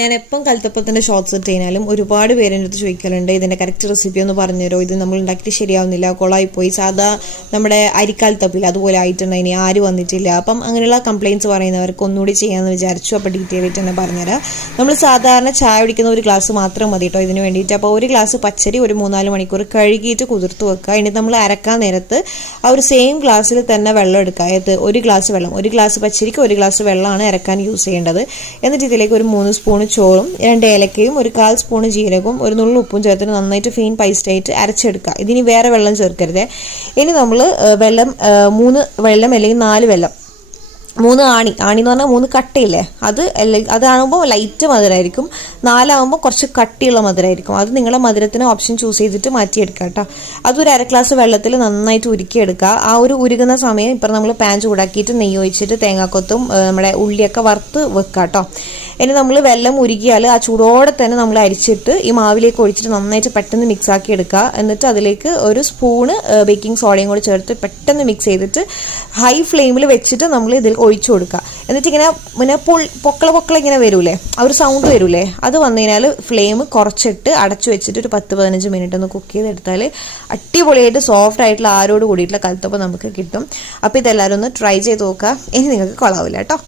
ഞാൻ എപ്പം കൽത്തപ്പത്തിൻ്റെ ഷോർട്സ് ഇട്ട് കഴിഞ്ഞാലും ഒരുപാട് പേര് എൻ്റെ അടുത്ത് ചോദിക്കലുണ്ട് ഇതിൻ്റെ കറക്റ്റ് റെസിപ്പി ഒന്ന് പറഞ്ഞുതരോ, ഇത് നമ്മൾ ഉണ്ടാക്കിയിട്ട് ശരിയാവുന്നില്ല, കൊളായിപ്പോയി, സാധാ നമ്മുടെ അരിക്കാൽത്തപ്പില്ല അതുപോലെ ആയിട്ടുണ്ട്, ഇനി ആര് വന്നിട്ടില്ല. അപ്പം അങ്ങനെയുള്ള കംപ്ലയിൻറ്റ്സ് പറയുന്നവർക്ക് ഒന്നുകൂടി ചെയ്യാമെന്ന് വിചാരിച്ചു. അപ്പോൾ ഡീറ്റെയിൽ ആയിട്ട് തന്നെ പറഞ്ഞുതരാം. നമ്മൾ സാധാരണ ചായ കുടിക്കുന്ന ഒരു ഗ്ലാസ് മാത്രം മതി കേട്ടോ ഇതിന് വേണ്ടിയിട്ട്. അപ്പോൾ ഒരു ഗ്ലാസ് പച്ചരി ഒരു 3-4 മണിക്കൂർ കഴുകിയിട്ട് കുതിർത്ത് വെക്കുക. ഇനി നമ്മൾ അരക്കാൻ നേരത്ത് ആ ഒരു സെയിം ഗ്ലാസ്സിൽ തന്നെ വെള്ളം എടുക്കുക. അതായത് ഒരു ഗ്ലാസ് വെള്ളം, ഒരു ഗ്ലാസ് പച്ചരിക്ക് 1 ഗ്ലാസ് വെള്ളമാണ് അരക്കാൻ യൂസ് ചെയ്യേണ്ടത്. എന്നിട്ട് ഇതിലേക്ക് ഒരു 3 സ്പൂൺ ചോറും 2 ഏലക്കയും 1/4 സ്പൂൺ ജീരകവും 1 നുള്ളു ഉപ്പും ചേർത്തിട്ട് നന്നായിട്ട് ഫൈൻ പേസ്റ്റ് ആയിട്ട് അരച്ചെടുക്കുക. ഇതിന് വേറെ വെള്ളം ചേർക്കരുത്. ഇനി നമ്മൾ വെള്ളം 3 വെള്ളം അല്ലെങ്കിൽ 4 വെള്ളം, 3 ആണി എന്ന് പറഞ്ഞാൽ 3 കട്ടയില്ലേ, അതാകുമ്പോൾ ലൈറ്റ് മധുരമായിരിക്കും. 4 ആകുമ്പോൾ കുറച്ച് കട്ടിയുള്ള മധുരമായിരിക്കും. അത് നിങ്ങളെ മധുരത്തിന് ഓപ്ഷൻ ചൂസ് ചെയ്തിട്ട് മാറ്റിയെടുക്കുക കേട്ടോ. അതൊരു 1/2 ഗ്ലാസ് വെള്ളത്തിൽ നന്നായിട്ട് ഉരുക്കിയെടുക്കുക. ആ ഒരു ഉരുകുന്ന സമയം ഇപ്പം നമ്മൾ പാൻ ചൂടാക്കിയിട്ട് നെയ്യ് ഒഴിച്ചിട്ട് തേങ്ങാക്കൊത്തും നമ്മുടെ ഉള്ളിയൊക്കെ വറുത്ത് വെക്കുക കേട്ടോ. ഇനി നമ്മൾ വെള്ളം ഉരുകിയാൽ ആ ചൂടോടെ തന്നെ നമ്മൾ അരിച്ചിട്ട് ഈ മാവിലേക്ക് ഒഴിച്ചിട്ട് നന്നായിട്ട് പെട്ടെന്ന് മിക്സ് ആക്കി എടുക്കുക. എന്നിട്ട് അതിലേക്ക് 1 സ്പൂണ് ബേക്കിംഗ് സോഡയും കൂടി ചേർത്ത് പെട്ടെന്ന് മിക്സ് ചെയ്തിട്ട് ഹൈ ഫ്ലെയിമിൽ വെച്ചിട്ട് നമ്മൾ ഇതിൽ ഒഴിച്ചു കൊടുക്കുക. എന്നിട്ട് ഇങ്ങനെ പൊക്കള ഇങ്ങനെ വരൂലേ, ആ ഒരു സൗണ്ട് വരൂലേ, അത് വന്നു കഴിഞ്ഞാൽ ഫ്ലെയിം കുറച്ചിട്ട് അടച്ചു വെച്ചിട്ട് ഒരു 10-15 മിനിറ്റ് ഒന്ന് കുക്ക് ചെയ്തെടുത്താൽ അടിപൊളിയായിട്ട് സോഫ്റ്റ് ആയിട്ടുള്ള ആരോട് കൂടിയിട്ടുള്ള കൽത്തപ്പം നമുക്ക് കിട്ടും. അപ്പോൾ ഇതെല്ലാവരും ഒന്ന് ട്രൈ ചെയ്ത് നോക്കുക. ഇനി നിങ്ങൾക്ക് കൊള്ളാവില്ല കേട്ടോ.